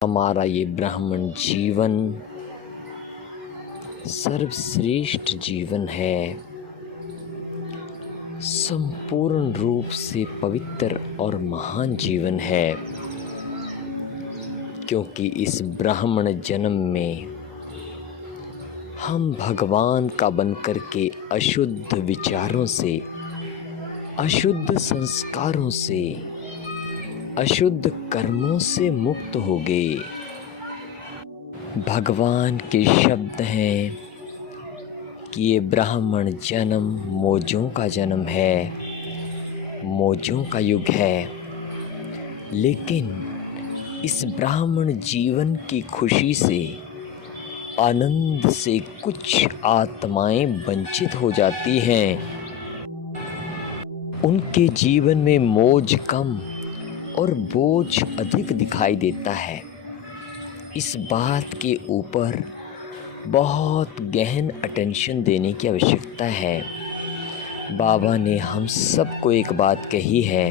हमारा ये ब्राह्मण जीवन सर्वश्रेष्ठ जीवन है, संपूर्ण रूप से पवित्र और महान जीवन है, क्योंकि इस ब्राह्मण जन्म में हम भगवान का बनकर के अशुद्ध विचारों से, अशुद्ध संस्कारों से, अशुद्ध कर्मों से मुक्त हो गए। भगवान के शब्द हैं कि ये ब्राह्मण जन्म मौजों का जन्म है, मौजों का युग है। लेकिन इस ब्राह्मण जीवन की खुशी से, आनंद से कुछ आत्माएं वंचित हो जाती हैं। उनके जीवन में मौज कम और बोझ अधिक दिखाई देता है। इस बात के ऊपर बहुत गहन अटेंशन देने की आवश्यकता है। बाबा ने हम सबको एक बात कही है,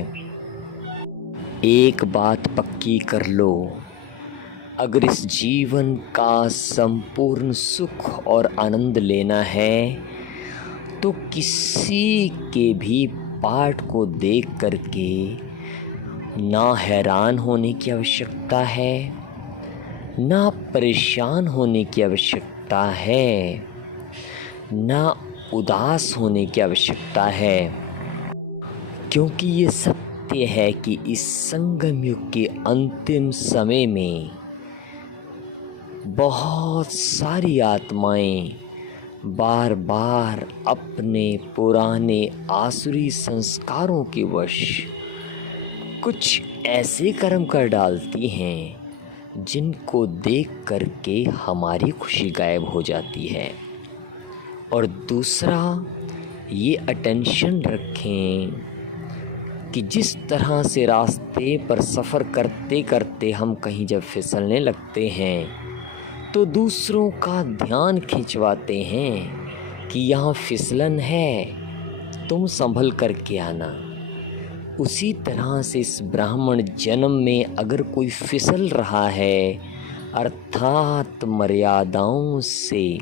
एक बात पक्की कर लो, अगर इस जीवन का संपूर्ण सुख और आनंद लेना है तो किसी के भी पाठ को देख करके ना हैरान होने की आवश्यकता है, ना परेशान होने की आवश्यकता है, ना उदास होने की आवश्यकता है। क्योंकि ये सत्य है कि इस संगम युग के अंतिम समय में बहुत सारी आत्माएं बार बार अपने पुराने आसुरी संस्कारों के वश कुछ ऐसे कर्म कर डालती हैं जिनको देख करके हमारी खुशी गायब हो जाती है। और दूसरा, ये अटेंशन रखें कि जिस तरह से रास्ते पर सफ़र करते करते हम कहीं जब फिसलने लगते हैं तो दूसरों का ध्यान खिंचवाते हैं कि यहाँ फिसलन है, तुम संभल करके आना। उसी तरह से इस ब्राह्मण जन्म में अगर कोई फिसल रहा है, अर्थात मर्यादाओं से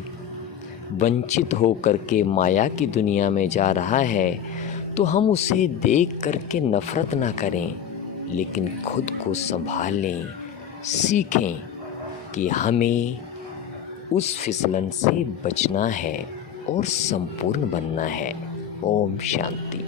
वंचित होकर के माया की दुनिया में जा रहा है, तो हम उसे देख करके नफ़रत ना करें, लेकिन खुद को संभालें, सीखें कि हमें उस फिसलन से बचना है और संपूर्ण बनना है। ओम शांति।